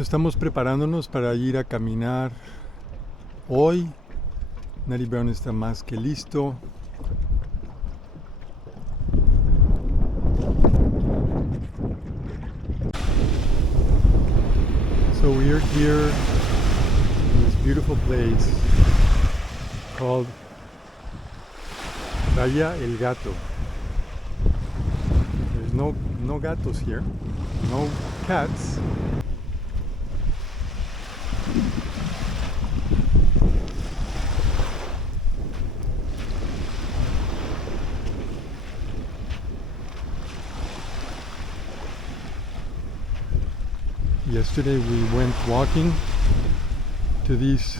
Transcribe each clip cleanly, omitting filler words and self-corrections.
Estamos preparándonos para ir a caminar hoy. Natty Brown está más que listo. So we are here in this beautiful place called Playa El Gato. There's no gatos here, no cats. Yesterday we went walking to these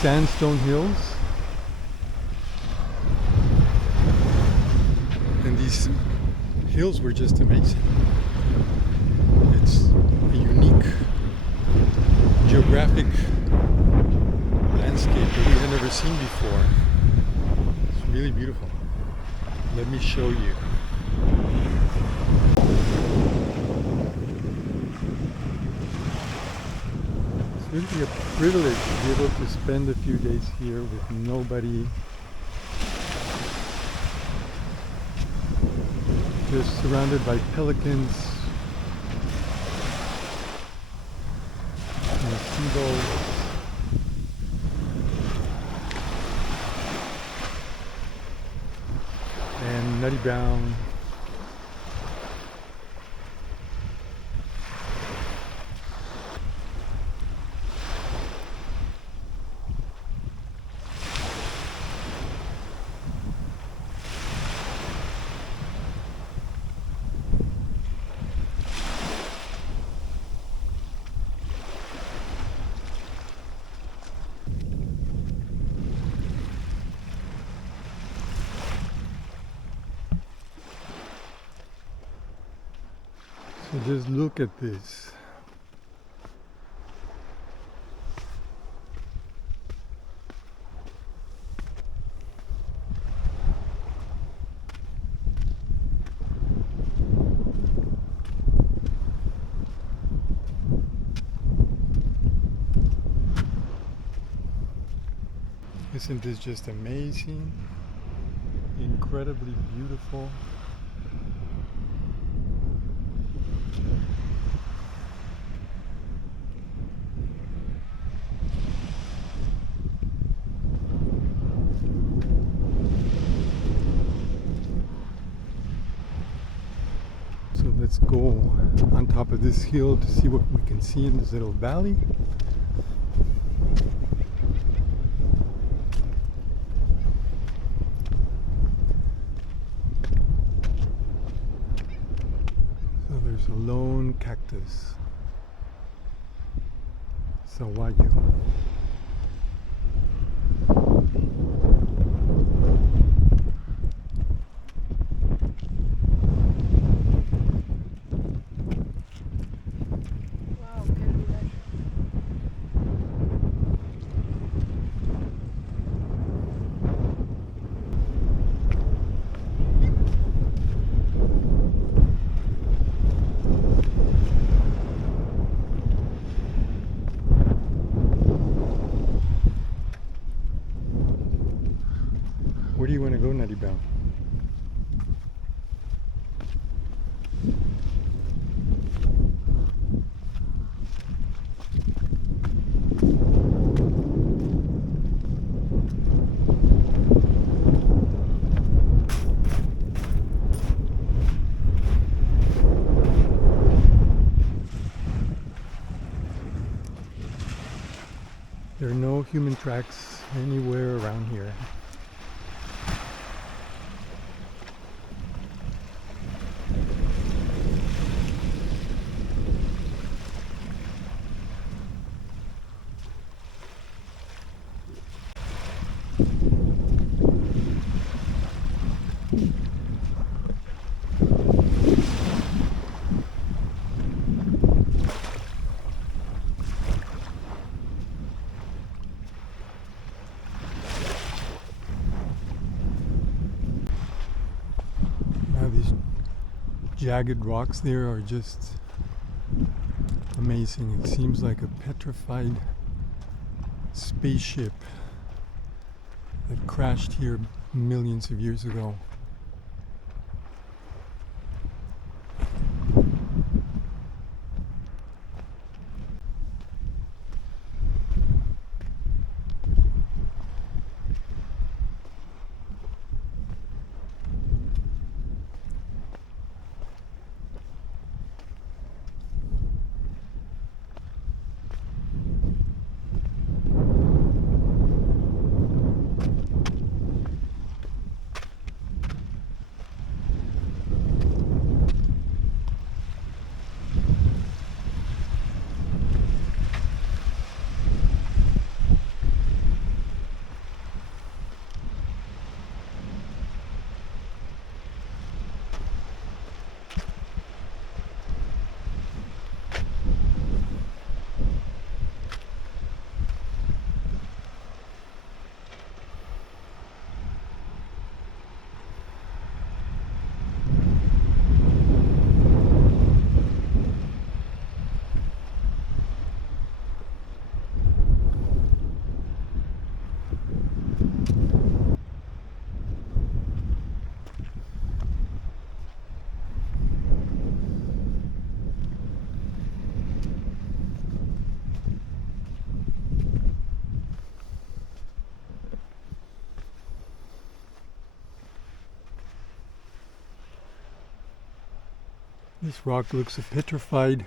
sandstone hills, and these hills were just amazing. It's a unique geographic landscape that we had never seen before. It's really beautiful. Let me show you. It's really a privilege to be able to spend a few days here with nobody, just surrounded by pelicans and seagulls. And Natty Brown. So just look at this. Isn't this just amazing? Incredibly beautiful. So let's go on top of this hill to see what we can see in this little valley. So there's a lone cactus, Sawayu. Where do you want to go, Natty Brown? There are no human tracks anywhere around here. Now these jagged rocks there are just Amazing. It seems like a petrified spaceship that crashed here millions of years ago. This rock looks a petrified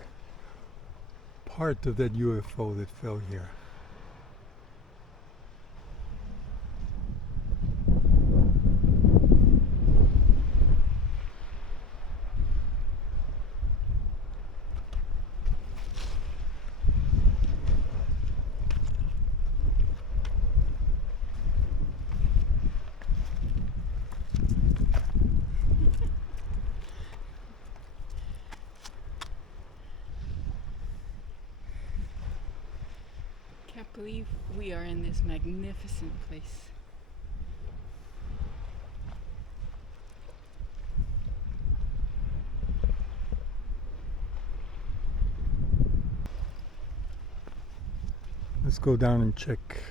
part of that UFO that fell here. Can't believe we are in this magnificent place. Let's go down and check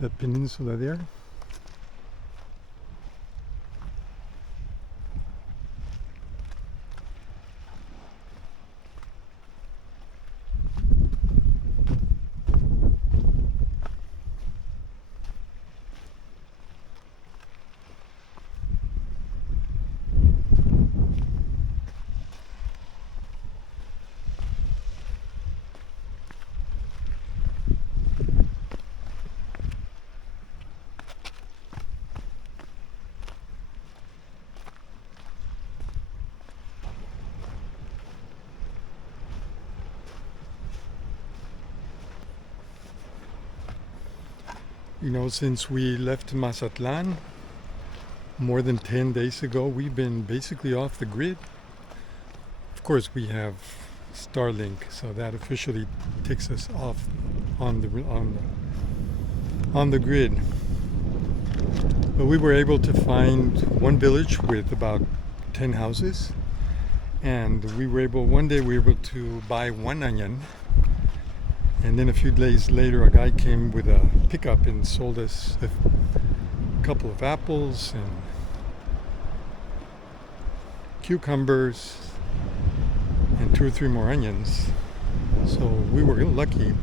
that peninsula there. You know, since we left Mazatlan more than 10 days ago, we've been basically off the grid. Of course, we have Starlink, so that officially takes us off on the grid. But we were able to find one village with about 10 houses, and one day we were able to buy one onion. And then a few days later, a guy came with a pickup and sold us a couple of apples and cucumbers and 2 or 3 more onions. So we were lucky.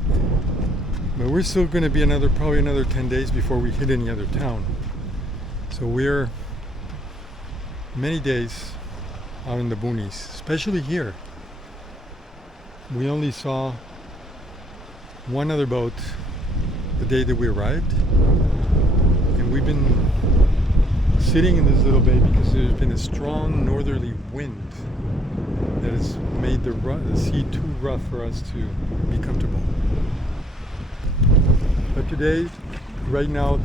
But we're still going to be probably another 10 days before we hit any other town. So we're many days out in the boonies, especially here. We only saw one other boat the day that we arrived, and we've been sitting in this little bay because there's been a strong northerly wind that has made the sea too rough for us to be comfortable. But today, right now,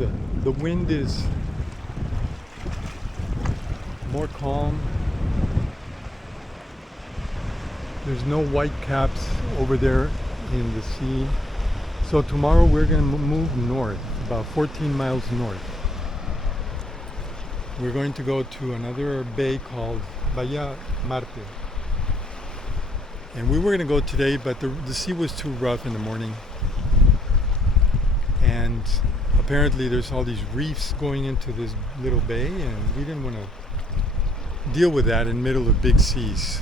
the wind is more calm. There's no white caps over there in the sea. So tomorrow we're going to move north, about 14 miles north. We're going to go to another bay called Baja Marte. And we were going to go today, but the sea was too rough in the morning. And apparently there's all these reefs going into this little bay, and we didn't want to deal with that in the middle of big seas.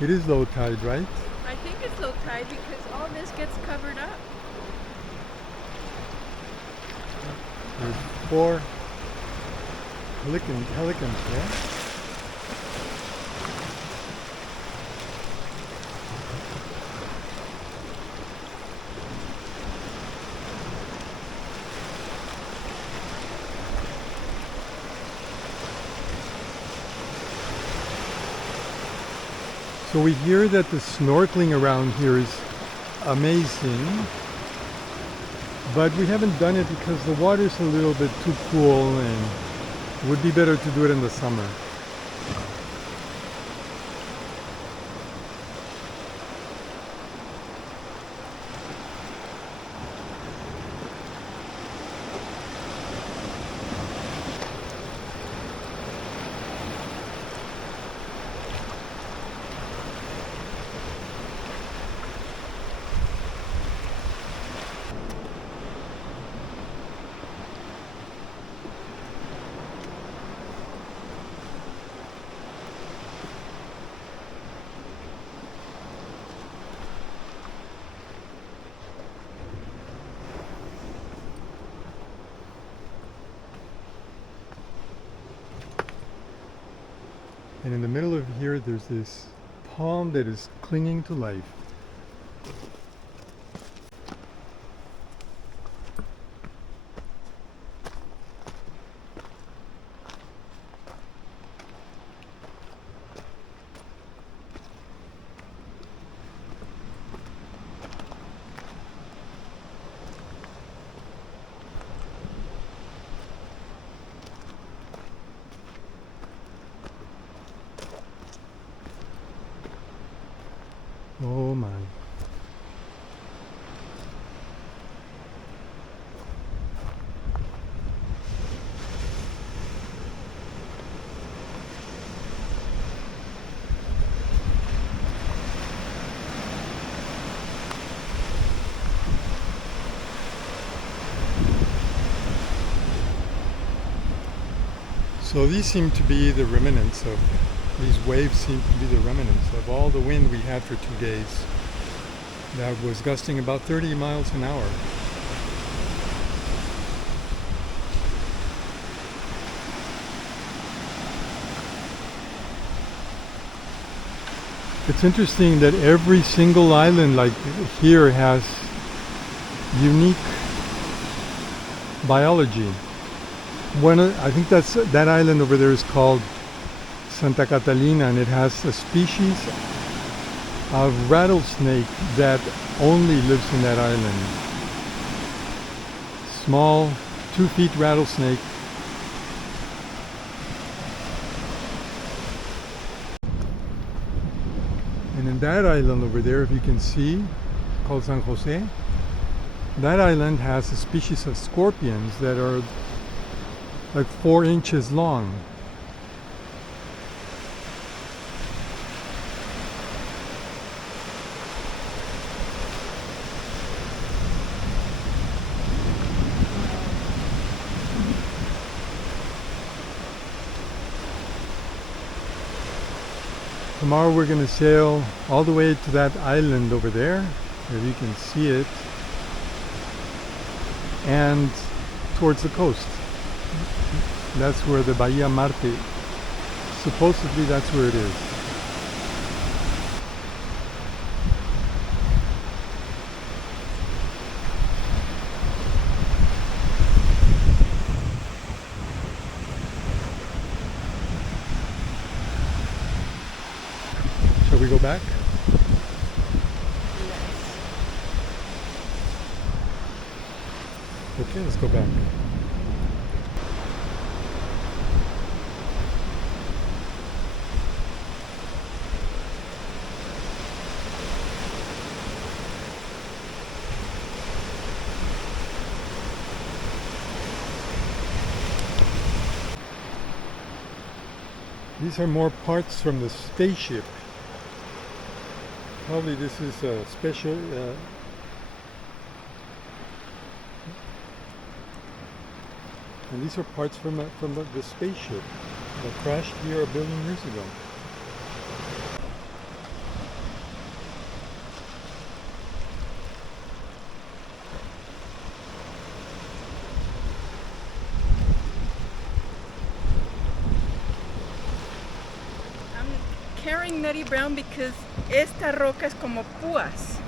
It is low tide, right? I think it's low tide because all this gets covered up. There's 4 helicons, yeah? So we hear that the snorkeling around here is amazing, but we haven't done it because the water's a little bit too cool and it would be better to do it in the summer. And in the middle of here, there's this palm that is clinging to life. Oh my. So these seem to be the remnants of, these waves seem to be the remnants of all the wind we had for 2 days. That was gusting about 30 miles an hour. It's interesting that every single island like here has unique biology. I think that island over there is called Santa Catalina, and it has a species of rattlesnake that only lives in that island. Small, 2 feet rattlesnake. And in that island over there, if you can see, called San Jose, that island has a species of scorpions that are like 4 inches long. Tomorrow we're going to sail all the way to that island over there, if you can see it, and towards the coast. That's where the Bahia Marte, supposedly that's where it is. Shall we go back? Okay, let's go back. These are more parts from the spaceship. Probably this is a special. And these are parts from the spaceship that crashed here a billion years ago. I'm carrying Nutty Brown because esta roca es como púas.